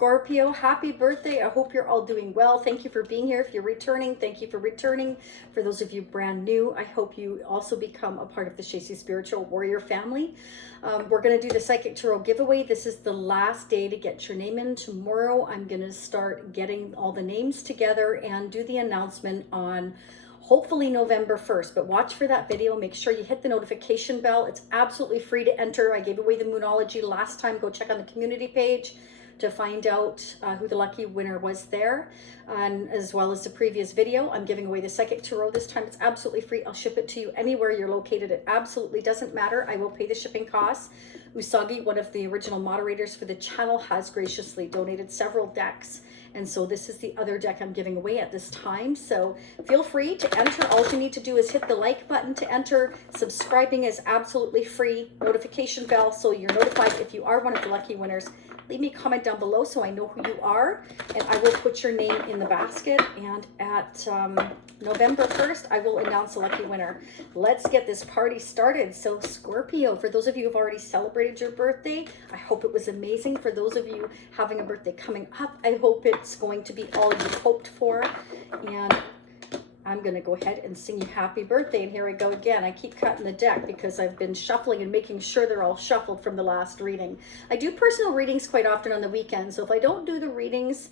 Scorpio, happy birthday. I hope you're all doing well. Thank you for being here. If you're returning, thank you for returning. For those of you brand new, I hope you also become a part of the Shacy Spiritual Warrior family. We're going to do the Psychic Tarot giveaway. This is the last day to get your name in. Tomorrow, I'm going to start getting all the names together and do the announcement on hopefully November 1st, but watch for that video. Make sure you hit the notification bell. It's absolutely free to enter. I gave away the Moonology last time. Go check on the community page to find out who the lucky winner was there, and as well as the previous video. I'm giving away the Psychic Tarot this time. It's absolutely free. I'll ship it to you anywhere you're located. It absolutely doesn't matter. I will pay the shipping costs. Usagi, one of the original moderators for the channel, has graciously donated several decks. And so this is the other deck I'm giving away at this time. So feel free to enter. All you need to do is hit the like button to enter. Subscribing is absolutely free. Notification bell so you're notified if you are one of the lucky winners. Leave me a comment down below so I know who you are, and I will put your name in the basket. And at November 1st, I will announce a lucky winner. Let's get this party started. So Scorpio, for those of you who have already celebrated your birthday, I hope it was amazing. For those of you having a birthday coming up, I hope it's going to be all you hoped for. And I'm going to go ahead and sing you happy birthday. And here I go again. I keep cutting the deck because I've been shuffling and making sure they're all shuffled from the last reading. I do personal readings quite often on the weekend. So if I don't do the readings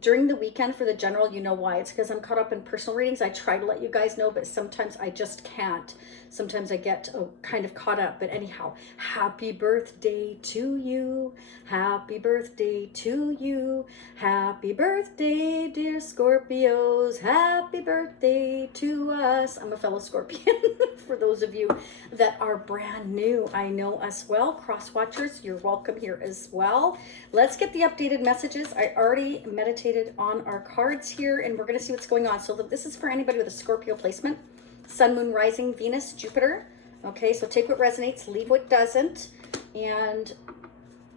during the weekend for the general, you know why. It's because I'm caught up in personal readings. I try to let you guys know, but sometimes I just can't. Sometimes I get kind of caught up. But anyhow, happy birthday to you. Happy birthday to you. Happy birthday, dear Scorpios. Happy birthday to us. I'm a fellow Scorpion. For those of you that are brand new, I know us well. Crosswatchers, you're welcome here as well. Let's get the updated messages. I already meditated on our cards here, and we're going to see what's going on. So this is for anybody with a Scorpio placement. Sun, Moon, Rising, Venus, Jupiter. Okay, so take what resonates, leave what doesn't. And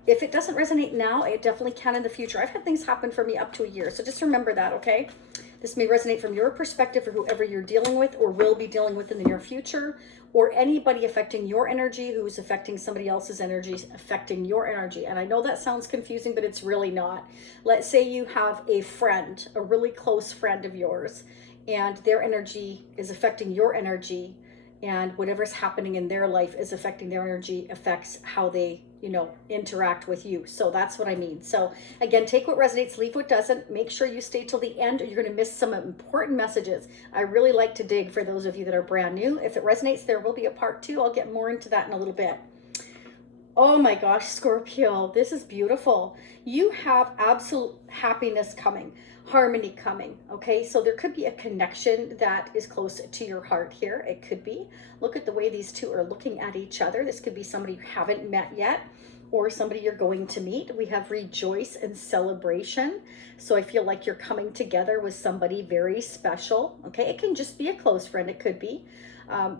if it doesn't resonate now, it definitely can in the future. I've had things happen for me up to a year, so just remember that, okay? This may resonate from your perspective or whoever you're dealing with or will be dealing with in the near future, or anybody affecting your energy who's affecting somebody else's energy, affecting your energy. And I know that sounds confusing, but it's really not. Let's say you have a friend, a really close friend of yours, and their energy is affecting your energy, and whatever's happening in their life is affecting their energy, affects how they, you know, interact with you. So that's what I mean. So again, take what resonates, leave what doesn't. Make sure you stay till the end or you're going to miss some important messages. I really like to dig for those of you that are brand new. If it resonates, there will be a part 2. I'll get more into that in a little bit. Oh my gosh, Scorpio, this is beautiful. You have absolute happiness coming, harmony coming, okay? So there could be a connection that is close to your heart here. It could be. Look at the way these two are looking at each other. This could be somebody you haven't met yet or somebody you're going to meet. We have rejoice and celebration. So I feel like you're coming together with somebody very special, okay? It can just be a close friend. It could be.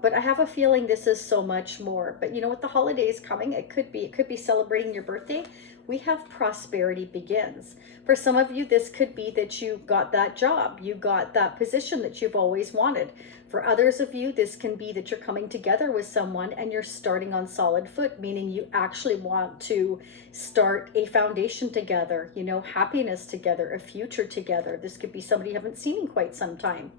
But I have a feeling this is so much more. But you know, with the holidays coming, it could be celebrating your birthday. We have prosperity begins. For some of you, this could be that you got that job, you got that position that you've always wanted. For others of you, this can be that you're coming together with someone and you're starting on solid foot, meaning you actually want to start a foundation together, you know, happiness together, a future together. This could be somebody you haven't seen in quite some time.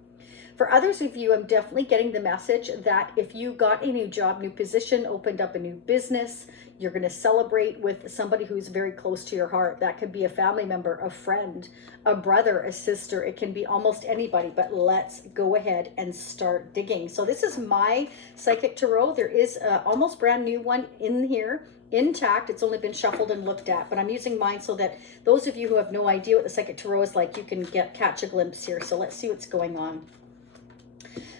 For others of you, I'm definitely getting the message that if you got a new job, new position, opened up a new business, you're going to celebrate with somebody who's very close to your heart. That could be a family member, a friend, a brother, a sister. It can be almost anybody, but let's go ahead and start digging. So this is my Psychic Tarot. There is a almost brand new one in here, intact. It's only been shuffled and looked at, but I'm using mine so that those of you who have no idea what the Psychic Tarot is like, you can catch a glimpse here. So let's see what's going on.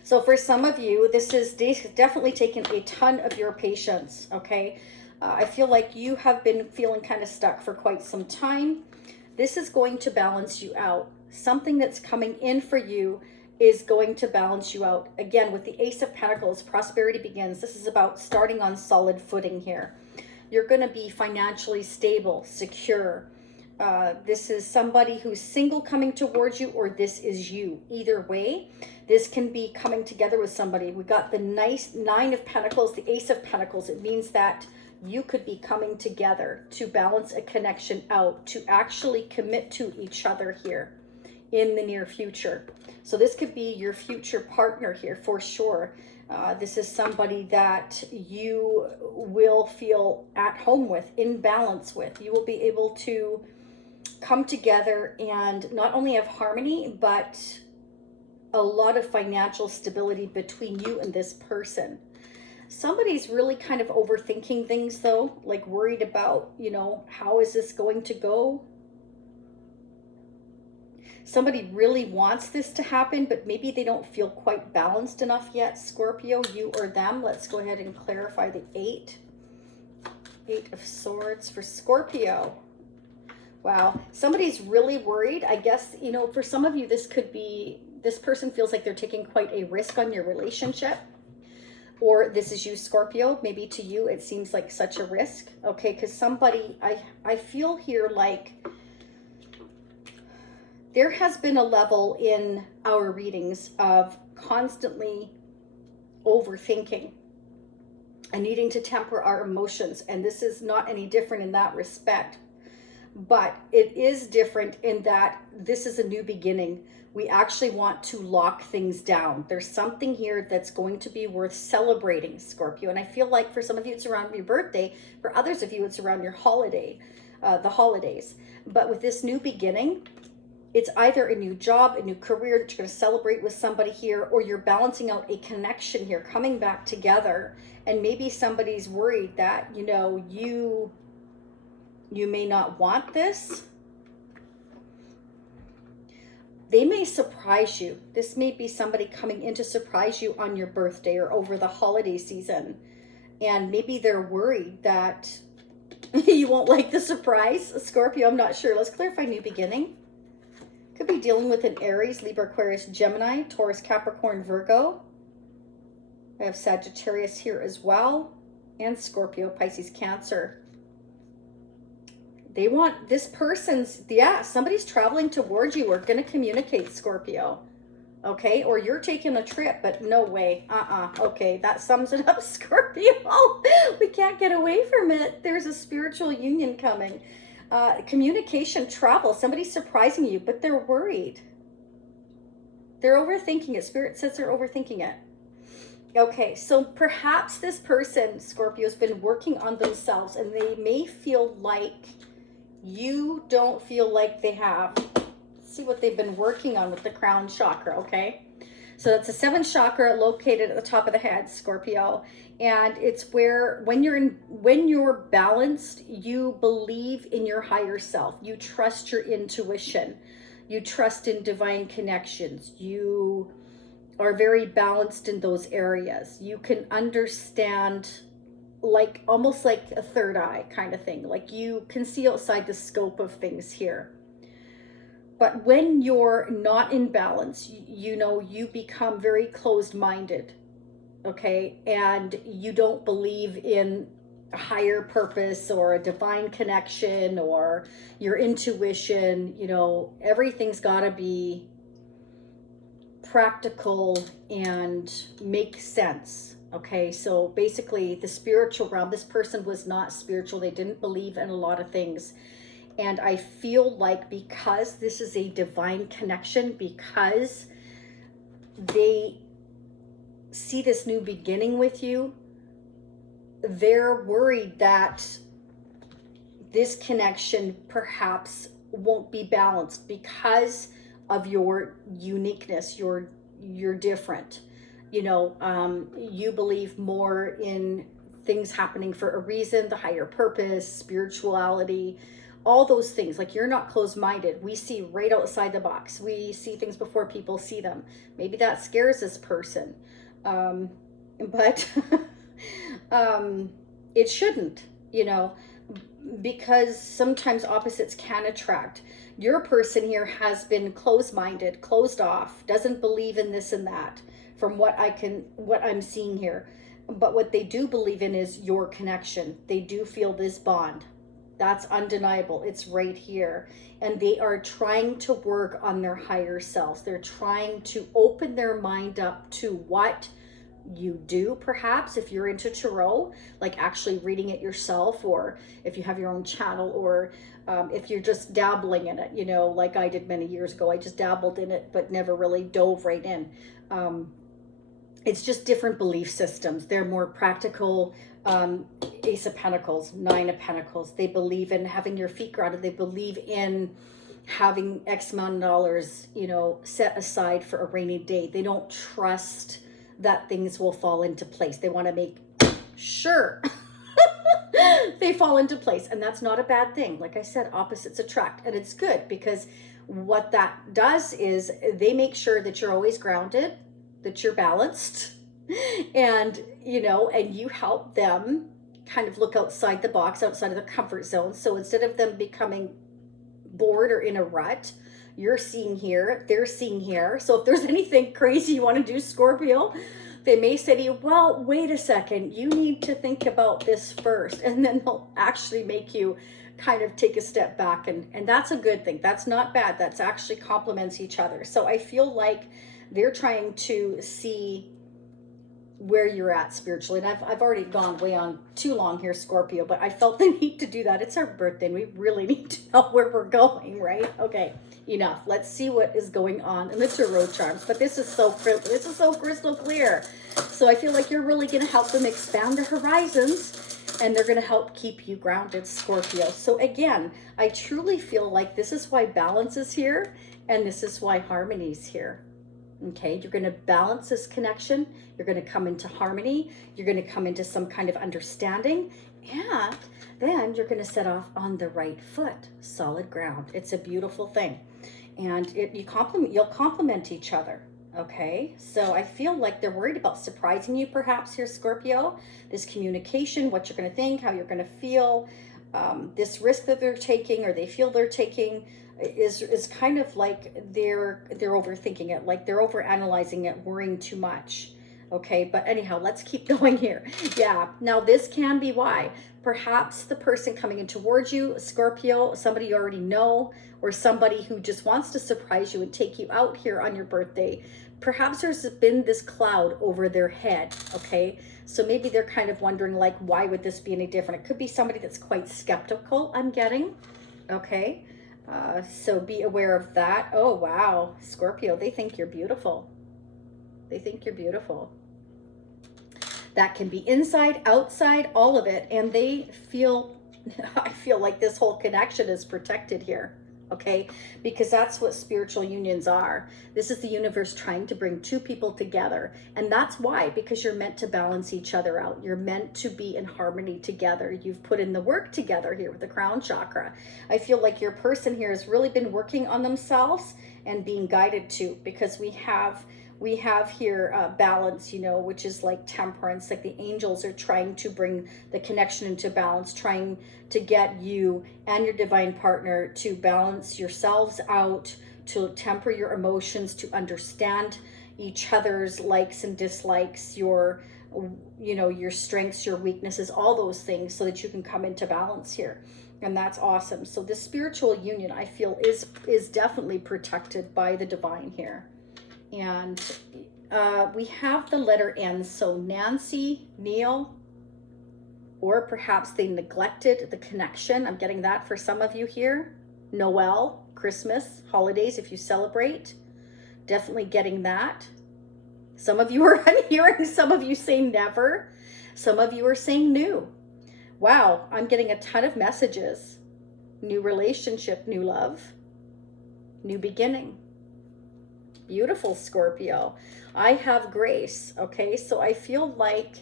So for some of you, this is definitely taken a ton of your patience, okay? I feel like you have been feeling kind of stuck for quite some time. This is going to balance you out. Something that's coming in for you is going to balance you out. Again, with the Ace of Pentacles, prosperity begins. This is about starting on solid footing here. You're going to be financially stable, secure. This is somebody who's single coming towards you, or this is you. Either way, this can be coming together with somebody. We got the nice 9 of Pentacles, the Ace of Pentacles. It means that you could be coming together to balance a connection out, to actually commit to each other here in the near future. So this could be your future partner here for sure. This is somebody that you will feel at home with, in balance with. You will be able to come together and not only have harmony, but a lot of financial stability between you and this person. Somebody's really kind of overthinking things though, like worried about, you know, how is this going to go? Somebody really wants this to happen, but maybe they don't feel quite balanced enough yet. Scorpio, you or them. Let's go ahead and clarify the 8. 8 of Swords for Scorpio. Wow. Somebody's really worried. I guess, you know, for some of you, this could be, this person feels like they're taking quite a risk on your relationship. Or this is you, Scorpio. Maybe to you, it seems like such a risk. Okay, because somebody, I feel here like there has been a level in our readings of constantly overthinking and needing to temper our emotions. And this is not any different in that respect. But it is different in that this is a new beginning. We actually want to lock things down. There's something here that's going to be worth celebrating, Scorpio. And I feel like for some of you, it's around your birthday. For others of you, it's around your holiday, the holidays. But with this new beginning, it's either a new job, a new career that you're going to celebrate with somebody here, or you're balancing out a connection here, coming back together. And maybe somebody's worried that, you know, you may not want this. They may surprise you. This may be somebody coming in to surprise you on your birthday or over the holiday season. And maybe they're worried that you won't like the surprise. Scorpio, I'm not sure. Let's clarify new beginning. Could be dealing with an Aries, Libra, Aquarius, Gemini, Taurus, Capricorn, Virgo. I have Sagittarius here as well. And Scorpio, Pisces, Cancer. They want this person's, yeah, somebody's traveling towards you or going to communicate, Scorpio. Okay, or you're taking a trip, but no way. Okay, that sums it up, Scorpio. We can't get away from it. There's a spiritual union coming. Communication, travel, somebody's surprising you, but they're worried. They're overthinking it. Spirit says they're overthinking it. Okay, so perhaps this person, Scorpio, has been working on themselves and they may feel like you don't feel like they have. Let's see what they've been working on with the crown chakra, okay? So that's a 7th chakra located at the top of the head, Scorpio. And it's where when you're balanced, you believe in your higher self. You trust your intuition. You trust in divine connections. You are very balanced in those areas. You can understand, like almost like a third eye kind of thing. Like you can see outside the scope of things here. But when you're not in balance, you know, you become very closed-minded, okay? And you don't believe in a higher purpose or a divine connection or your intuition. You know, everything's got to be practical and make sense, okay? So basically the spiritual realm, this person was not spiritual. They didn't believe in a lot of things. And I feel like because this is a divine connection, because they see this new beginning with you, they're worried that this connection perhaps won't be balanced because of your uniqueness. You're different. You know, you believe more in things happening for a reason, the higher purpose, spirituality, all those things. Like you're not closed-minded. We see right outside the box. We see things before people see them. Maybe that scares this person. But it shouldn't, you know, because sometimes opposites can attract. Your person here has been closed-minded, closed off, doesn't believe in this and that from what I'm seeing here. But what they do believe in is your connection. They do feel this bond. That's undeniable. It's right here. And they are trying to work on their higher selves. They're trying to open their mind up to what you do, perhaps if you're into tarot, like actually reading it yourself, or if you have your own channel, or if you're just dabbling in it, you know, like I did many years ago. I just dabbled in it but never really dove right in. It's just different belief systems. They're more practical. Ace of Pentacles, Nine of Pentacles, they believe in having your feet grounded. They believe in having X amount of dollars, you know, set aside for a rainy day. They don't trust that things will fall into place. They want to make sure they fall into place. And that's not a bad thing. Like I said, opposites attract. And it's good, because what that does is they make sure that you're always grounded, that you're balanced, and, you know, and you help them kind of look outside the box, outside of their comfort zone. So instead of them becoming bored or in a rut, you're seeing here, they're seeing here. So if there's anything crazy you want to do, Scorpio, they may say to you, well, wait a second, you need to think about this first. And then they'll actually make you kind of take a step back. And that's a good thing. That's not bad. That's actually complements each other. So I feel like they're trying to see where you're at spiritually. And I've already gone way on too long here, Scorpio, but I felt the need to do that. It's our birthday and we really need to know where we're going, right? Okay, enough. Let's see what is going on in the tarot charms. But this is so crystal clear. So I feel like you're really going to help them expand their horizons, and they're going to help keep you grounded, Scorpio. So again, I truly feel like this is why balance is here, and this is why harmony is here. Okay, you're going to balance this connection. You're going to come into harmony. You're going to come into some kind of understanding. And then you're going to set off on the right foot, solid ground. It's a beautiful thing. And you'll complement each other. Okay, so I feel like they're worried about surprising you perhaps here, Scorpio. This communication, what you're going to think, how you're going to feel, this risk that they're taking, or they feel they're taking, is kind of like they're overthinking it, like they're overanalyzing it, worrying too much. Okay, but anyhow, let's keep going here. Yeah, now this can be why. Perhaps the person coming in towards you, Scorpio, somebody you already know, or somebody who just wants to surprise you and take you out here on your birthday. Perhaps there's been this cloud over their head, okay? So maybe they're kind of wondering, like, why would this be any different? It could be somebody that's quite skeptical, I'm getting, okay? So be aware of that. Oh, wow, Scorpio, they think you're beautiful. They think you're beautiful. That can be inside, outside, all of it. And they feel, I feel like this whole connection is protected here. Okay, because that's what spiritual unions are. This is the universe trying to bring two people together. And that's why, because you're meant to balance each other out. You're meant to be in harmony together. You've put in the work together here with the crown chakra. I feel like your person here has really been working on themselves and being guided to, because we have here balance, you know, which is like temperance. Like the angels are trying to bring the connection into balance, trying to get you and your divine partner to balance yourselves out, to temper your emotions, to understand each other's likes and dislikes, your, you know, your strengths, your weaknesses, all those things, so that you can come into balance here. And that's awesome. So this spiritual union, I feel, is definitely protected by the divine here. And we have the letter N, so Nancy, Neil, or perhaps they neglected the connection. I'm getting that for some of you here. Noel, Christmas, holidays, if you celebrate, definitely getting that. Some of you are, I'm hearing some of you say never. Some of you are saying new. Wow, I'm getting a ton of messages. New relationship, new love, new beginning. Beautiful, Scorpio. I have grace. Okay, so I feel like,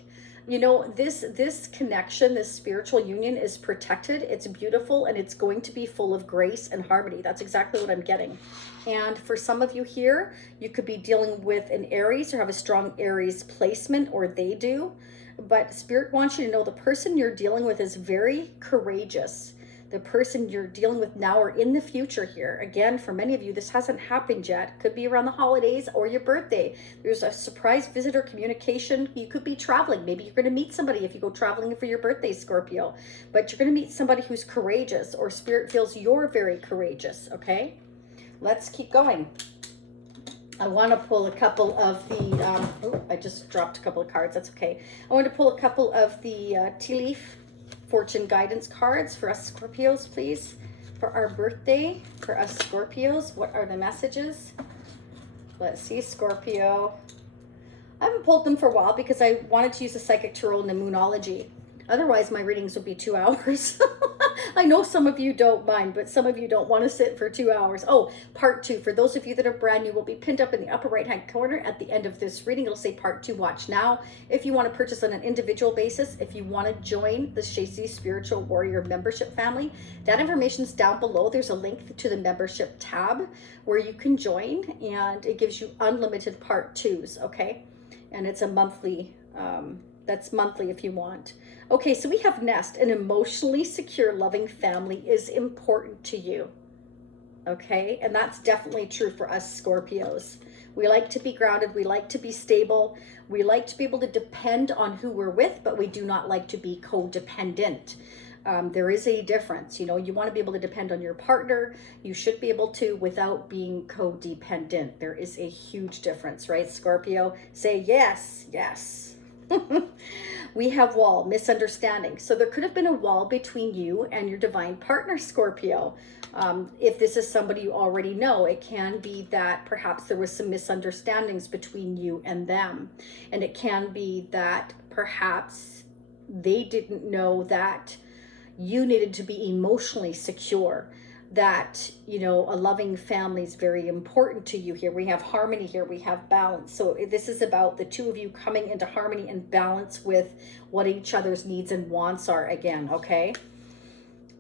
you know, this connection, this spiritual union is protected. It's beautiful, and it's going to be full of grace and harmony. That's exactly what I'm getting. And for some of you here, you could be dealing with an Aries or have a strong Aries placement, or they do. But Spirit wants you to know the person you're dealing with is very courageous. The person you're dealing with now or in the future here. Again, for many of you, this hasn't happened yet. Could be around the holidays or your birthday. There's a surprise visitor communication. You could be traveling. Maybe you're going to meet somebody if you go traveling for your birthday, Scorpio. But you're going to meet somebody who's courageous, or Spirit feels you're very courageous, okay? Let's keep going. I want to pull a couple of the, oh, I just dropped a couple of cards. That's okay. I want to pull a couple of the tea leaf fortune guidance cards for us Scorpios, please. For our birthday, for us Scorpios, what are the messages? Let's see, Scorpio. I haven't pulled them for a while because I wanted to use the Psychic Tarot and the Moonology. Otherwise, my readings would be 2 hours. I know some of you don't mind, but some of you don't want to sit for 2 hours. Oh, part 2. For those of you that are brand new, will be pinned up in the upper right-hand corner at the end of this reading. It'll say part 2, watch now. If you want to purchase on an individual basis, if you want to join the Shacy Spiritual Warrior membership family, that information's down below. There's a link to the membership tab where you can join, and it gives you unlimited part 2s, okay? And it's a monthly, that's monthly if you want. Okay, so we have Nest. An emotionally secure, loving family is important to you. Okay, and that's definitely true for us Scorpios. We like to be grounded. We like to be stable. We like to be able to depend on who we're with, but we do not like to be codependent. There is a difference. You know, you want to be able to depend on your partner. You should be able to without being codependent. There is a huge difference, right, Scorpio? Say yes, yes. We have wall, misunderstanding. So there could have been a wall between you and your divine partner, Scorpio. If this is somebody you already know, it can be that perhaps there was some misunderstandings between you and them. And it can be that perhaps they didn't know that you needed to be emotionally secure, that, you know, a loving family is very important to you here. We have harmony here. We have balance. So this is about the two of you coming into harmony and balance with what each other's needs and wants are again, okay?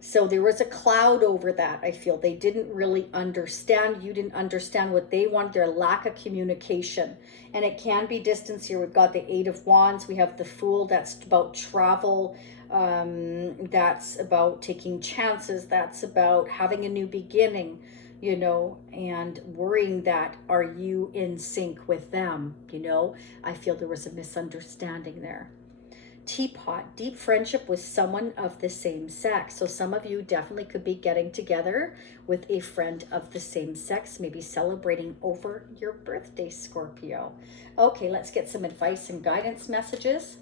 So there was a cloud over that, I feel. They didn't really understand. You didn't understand what they wanted, their lack of communication. And it can be distance here. We've got the Eight of Wands. We have the Fool. That's about travel. That's about taking chances. That's about having a new beginning, you know, and worrying that, are you in sync with them? You know, I feel there was a misunderstanding there. Teapot, deep friendship with someone of the same sex. So some of you definitely could be getting together with a friend of the same sex, maybe celebrating over your birthday, Scorpio. Okay, let's get some advice and guidance messages.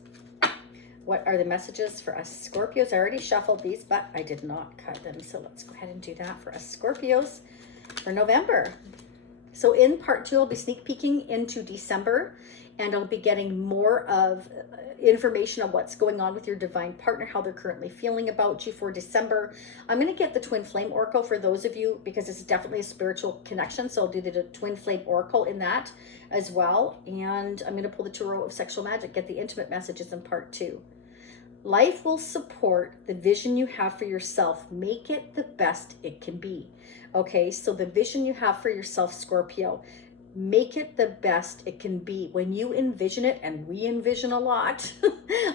What are the messages for us Scorpios? I already shuffled these, but I did not cut them. So let's go ahead and do that for us Scorpios for November. So in part 2, I'll be sneak peeking into December, and I'll be getting more of information on what's going on with your divine partner, how they're currently feeling about you for December. I'm going to get the Twin Flame Oracle for those of you, because this is definitely a spiritual connection. So I'll do the Twin Flame Oracle in that as well. And I'm going to pull the Tarot of Sexual Magic, get the intimate messages in part 2. Life will support the vision you have for yourself. Make it the best it can be. Okay, so the vision you have for yourself, Scorpio, make it the best it can be. When you envision it, and we envision a lot,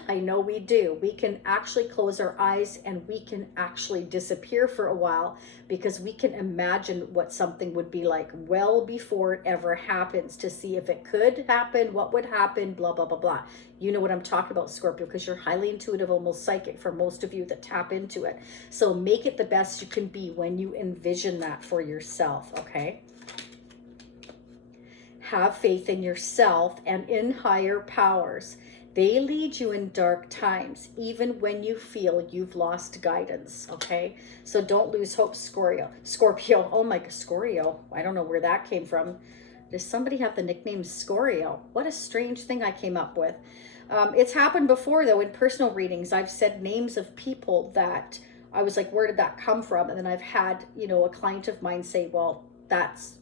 I know we do, we can actually close our eyes and we can actually disappear for a while, because we can imagine what something would be like well before it ever happens, to see if it could happen, what would happen, blah, blah, blah, blah. You know what I'm talking about, Scorpio, because you're highly intuitive, almost psychic for most of you that tap into it. So make it the best you can be when you envision that for yourself, okay? Have faith in yourself and in higher powers. They lead you in dark times, even when you feel you've lost guidance, okay? So don't lose hope, Scorpio. Oh my God, Scorpio. I don't know where that came from. Does somebody have the nickname Scorpio? What a strange thing I came up with. It's happened before, though, in personal readings. I've said names of people that I was like, where did that come from? And then I've had, you know, a client of mine say, well, that's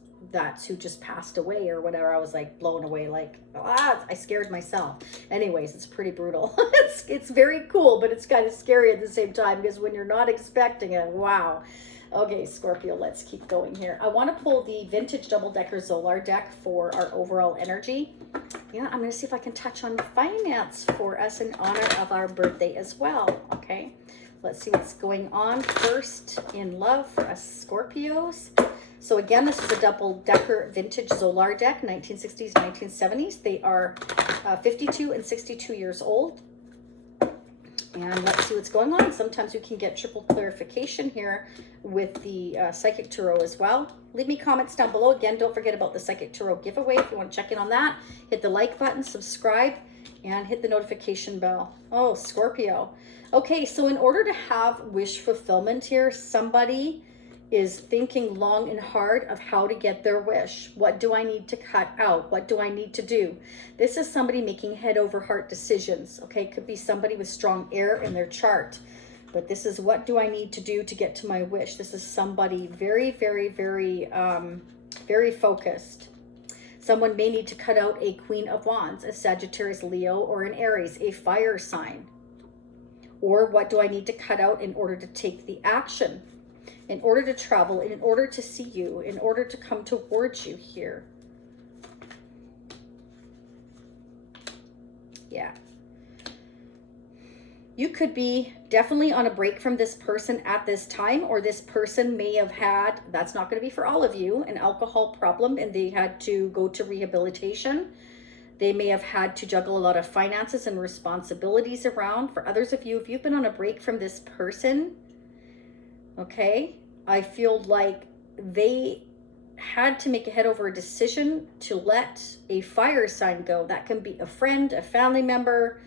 who just passed away or whatever. I was like blown away, like, I scared myself. Anyways, it's pretty brutal. It's very cool, but it's kind of scary at the same time, because when you're not expecting it, wow. Okay, Scorpio, let's keep going here. I want to pull the Vintage Double-Decker Zolar deck for our overall energy. Yeah, I'm going to see if I can touch on finance for us in honor of our birthday as well, okay? Let's see what's going on first in love for us Scorpios. So again, this is a double-decker vintage Zolar deck, 1960s, 1970s. They are 52 and 62 years old. And let's see what's going on. Sometimes we can get triple clarification here with the Psychic Tarot as well. Leave me comments down below. Again, don't forget about the Psychic Tarot giveaway. If you want to check in on that, hit the like button, subscribe, and hit the notification bell. Oh, Scorpio. Okay, so in order to have wish fulfillment here, somebody is thinking long and hard of how to get their wish. What do I need to cut out? What do I need to do? This is somebody making head over heart decisions. Okay, could be somebody with strong air in their chart. But this is, what do I need to do to get to my wish? This is somebody very, very, very, very focused. Someone may need to cut out a Queen of Wands, a Sagittarius, Leo, or an Aries, a fire sign. Or what do I need to cut out in order to take the action? In order to travel, in order to see you, in order to come towards you here. Yeah. You could be definitely on a break from this person at this time, or this person may have had, that's not going to be for all of you, an alcohol problem and they had to go to rehabilitation. They may have had to juggle a lot of finances and responsibilities around. For others of you, if you've been on a break from this person, okay, I feel like they had to make a head over a decision to let a fire sign go. That can be a friend, a family member,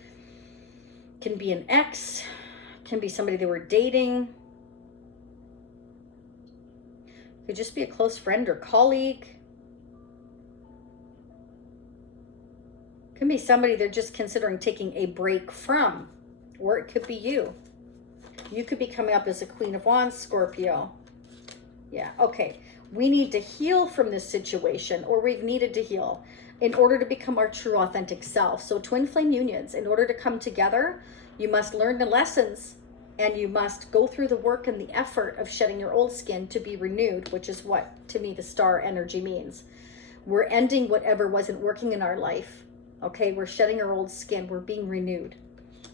can be an ex, can be somebody they were dating, could just be a close friend or colleague, can be somebody they're just considering taking a break from, or it could be you. You could be coming up as a Queen of Wands, Scorpio. Yeah, okay. We need to heal from this situation, or we've needed to heal in order to become our true authentic self. So twin flame unions, in order to come together, you must learn the lessons and you must go through the work and the effort of shedding your old skin to be renewed, which is what, to me, the star energy means. We're ending whatever wasn't working in our life. Okay, we're shedding our old skin. We're being renewed.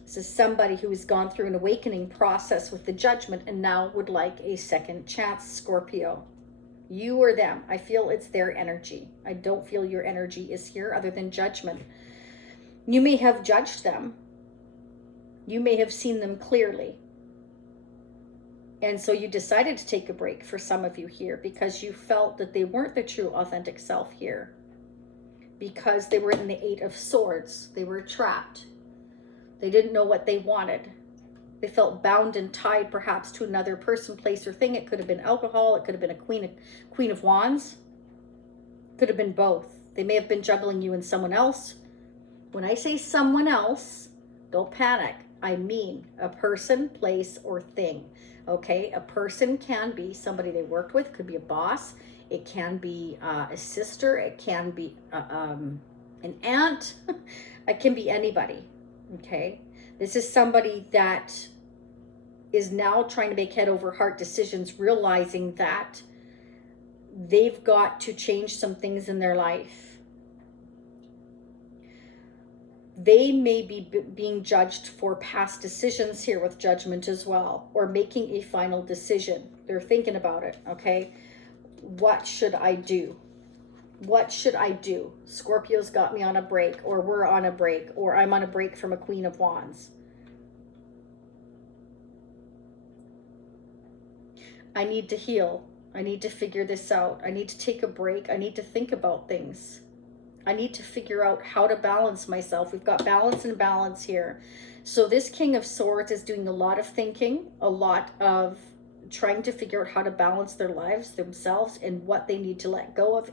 This is somebody who has gone through an awakening process with the judgment and now would like a second chance, Scorpio. You or them. I feel it's their energy. I don't feel your energy is here other than judgment. You may have judged them. You may have seen them clearly. And so you decided to take a break, for some of you here, because you felt that they weren't the true authentic self here. Because they were in the Eight of Swords. They were trapped. They didn't know what they wanted. They felt bound and tied perhaps to another person, place, or thing. It could have been alcohol. It could have been a Queen of Wands. It could have been both. They may have been juggling you and someone else. When I say someone else, don't panic. I mean a person, place, or thing. Okay, a person can be somebody they worked with. Could be a boss. It can be a sister. It can be an aunt. It can be anybody. Okay, this is somebody that is now trying to make head over heart decisions, realizing that they've got to change some things in their life. They may be being judged for past decisions here with judgment as well, or making a final decision. They're thinking about it, okay? What should I do? What should I do? Scorpio's got me on a break, or we're on a break, or I'm on a break from a Queen of Wands. I need to heal. I need to figure this out. I need to take a break. I need to think about things. I need to figure out how to balance myself. We've got balance and balance here. So this King of Swords is doing a lot of thinking, a lot of trying to figure out how to balance their lives, themselves, and what they need to let go of.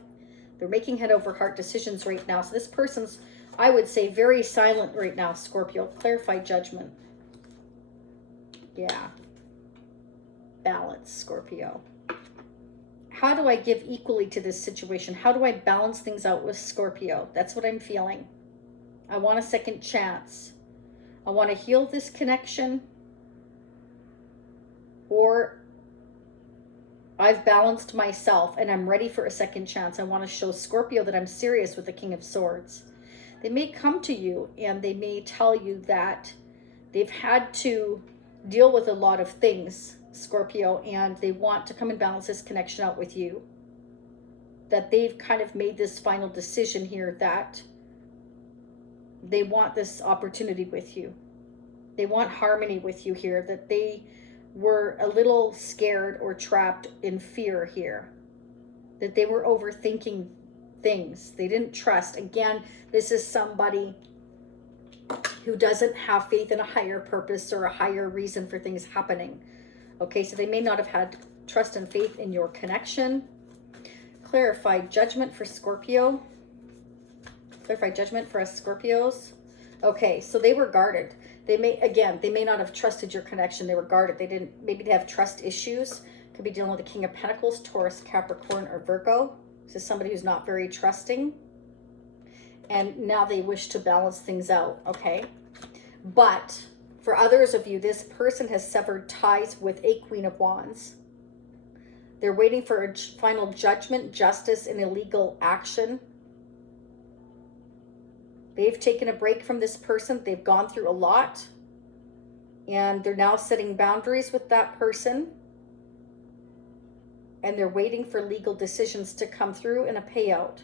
They're making head over heart decisions right now. So this person's, I would say, very silent right now, Scorpio. Clarify judgment. Yeah. Balance, Scorpio. How do I give equally to this situation? How do I balance things out with Scorpio? That's what I'm feeling. I want a second chance. I want to heal this connection. Or I've balanced myself and I'm ready for a second chance. I want to show Scorpio that I'm serious with the King of Swords. They may come to you and they may tell you that they've had to deal with a lot of things, Scorpio, and they want to come and balance this connection out with you. That they've kind of made this final decision here that they want this opportunity with you. They want harmony with you here, that they were a little scared or trapped in fear here, that they were overthinking things. They didn't trust. Again, this is somebody who doesn't have faith in a higher purpose or a higher reason for things happening. Okay, so they may not have had trust and faith in your connection. Clarified judgment for Scorpio. Clarified judgment for us Scorpios. Okay, so they were guarded. They may not have trusted your connection. They were guarded. Maybe they have trust issues. Could be dealing with the King of Pentacles, Taurus, Capricorn, or Virgo. This is somebody who's not very trusting. And now they wish to balance things out, okay? But for others of you, this person has severed ties with a Queen of Wands. They're waiting for a final judgment, justice, and illegal action. They've taken a break from this person. They've gone through a lot. And they're now setting boundaries with that person. And they're waiting for legal decisions to come through and a payout,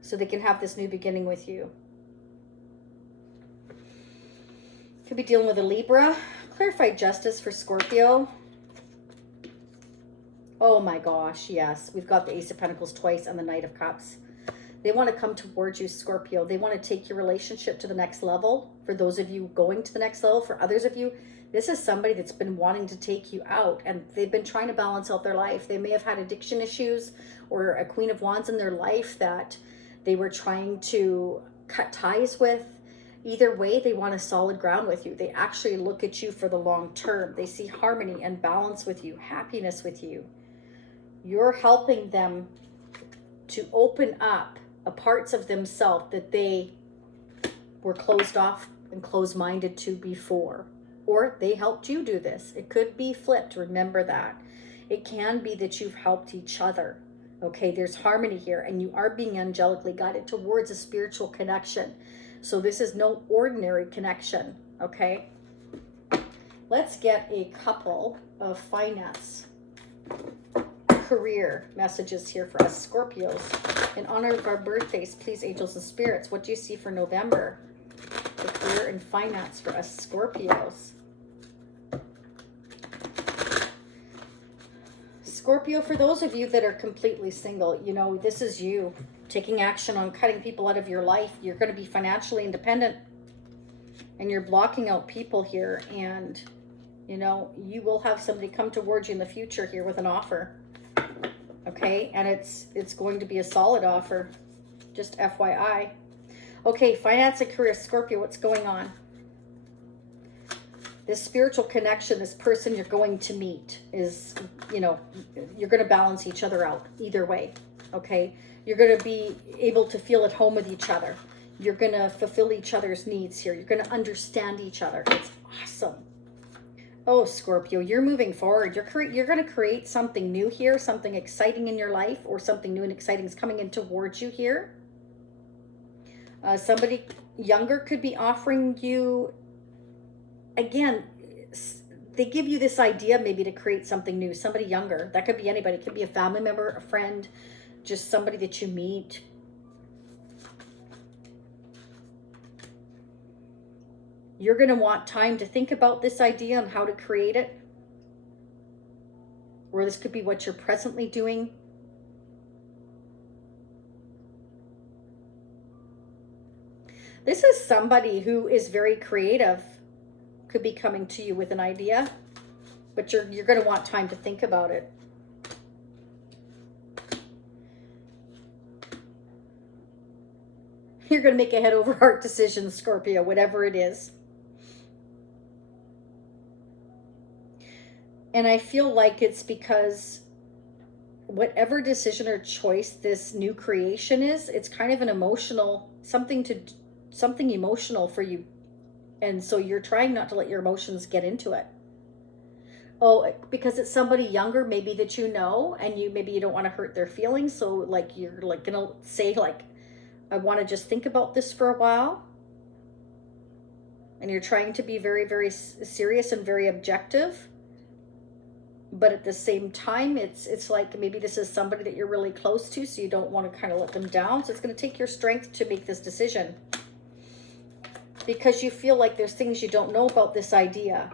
so they can have this new beginning with you. Could be dealing with a Libra. Clarified justice for Scorpio. Oh my gosh, yes. We've got the Ace of Pentacles twice and the Knight of Cups. They want to come towards you, Scorpio. They want to take your relationship to the next level. For those of you going to the next level, for others of you, this is somebody that's been wanting to take you out, and they've been trying to balance out their life. They may have had addiction issues or a Queen of Wands in their life that they were trying to cut ties with. Either way, they want a solid ground with you. They actually look at you for the long term. They see harmony and balance with you, happiness with you. You're helping them to open up parts of themselves that they were closed off and closed-minded to before. Or they helped you do this. It could be flipped. Remember that. It can be that you've helped each other. Okay, there's harmony here, and you are being angelically guided towards a spiritual connection. So this is no ordinary connection, okay? Let's get a couple of finance, career messages here for us Scorpios. In honor of our birthdays, please, angels and spirits, what do you see for November? The career and finance for us Scorpios. Scorpio, for those of you that are completely single, you know, this is you taking action on cutting people out of your life. You're going to be financially independent, and you're blocking out people here, and you know, you will have somebody come towards you in the future here with an offer. Okay, and it's going to be a solid offer, just FYI. Okay, finance and career, Scorpio, what's going on? This spiritual connection, this person you're going to meet is, you know, you're going to balance each other out either way, okay? You're going to be able to feel at home with each other. You're going to fulfill each other's needs here. You're going to understand each other. It's awesome. Oh, Scorpio, you're moving forward. You're going to create something new here, something exciting in your life, or something new and exciting is coming in towards you here. Somebody younger could be offering you, again, they give you this idea maybe to create something new. Somebody younger. That could be anybody. It could be a family member, a friend, just somebody that you meet. You're going to want time to think about this idea and how to create it. Or this could be what you're presently doing. This is somebody who is very creative. Could be coming to you with an idea, but you're going to want time to think about it. You're going to make a head over heart decision, Scorpio, whatever it is. And I feel like it's because whatever decision or choice this new creation is, it's kind of an emotional, something emotional for you. And so you're trying not to let your emotions get into it. Oh, because it's somebody younger, maybe that you know, and maybe you don't want to hurt their feelings. So like you're like going to say like, I want to just think about this for a while. And you're trying to be very, very serious and very objective. But at the same time, it's like maybe this is somebody that you're really close to, so you don't want to kind of let them down. So it's going to take your strength to make this decision. because you feel like there's things you don't know about this idea.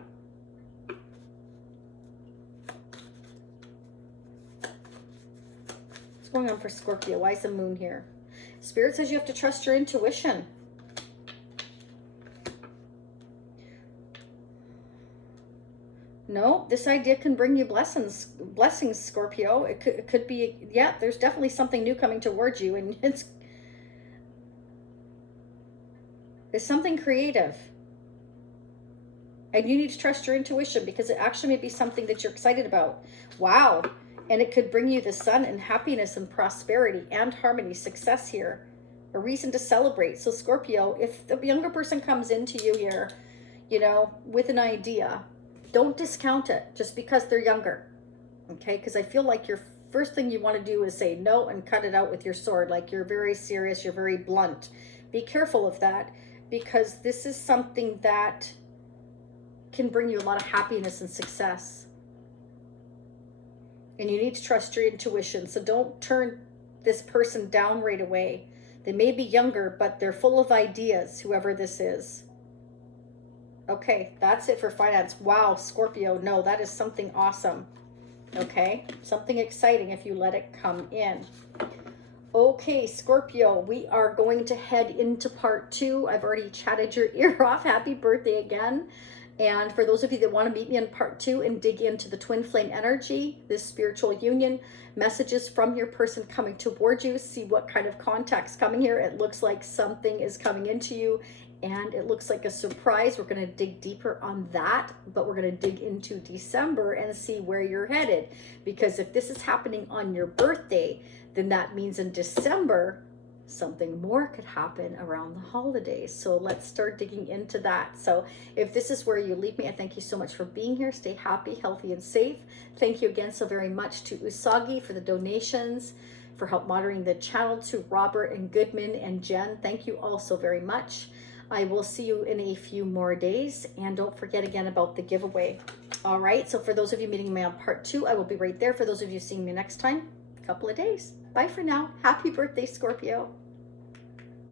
What's going on for Scorpio? Why is the moon here? Spirit says you have to trust your intuition. No, this idea can bring you blessings, Scorpio. It could be, yeah, there's definitely something new coming towards you, and it's something creative. And you need to trust your intuition because it actually may be something that you're excited about. Wow. And it could bring you the sun and happiness and prosperity and harmony, success here. A reason to celebrate. So Scorpio, if the younger person comes into you here, you know, with an idea, don't discount it just because they're younger. Okay? Because I feel like your first thing you want to do is say no and cut it out with your sword. Like you're very serious, you're very blunt. Be careful of that because this is something that can bring you a lot of happiness and success. And you need to trust your intuition. So don't turn this person down right away. They may be younger, but they're full of ideas, whoever this is. Okay, that's it for finance. Wow, Scorpio, no, that is something awesome. Okay, something exciting if you let it come in. Okay, Scorpio, we are going to head into part 2. I've already chatted your ear off. Happy birthday again. And for those of you that want to meet me in part 2 and dig into the twin flame energy, this spiritual union, messages from your person coming towards you, see what kind of contact's coming here. It looks like something is coming into you and it looks like a surprise. We're going to dig deeper on that, but we're going to dig into December and see where you're headed. Because if this is happening on your birthday, then that means in December, something more could happen around the holidays. So let's start digging into that. So if this is where you leave me, I thank you so much for being here. Stay happy, healthy, and safe. Thank you again so very much to Usagi for the donations, for help monitoring the channel, to Robert and Goodman and Jen. Thank you all so very much. I will see you in a few more days. And don't forget again about the giveaway. All right. So for those of you meeting me on part 2, I will be right there. For those of you seeing me next time, a couple of days. Bye for now. Happy birthday, Scorpio.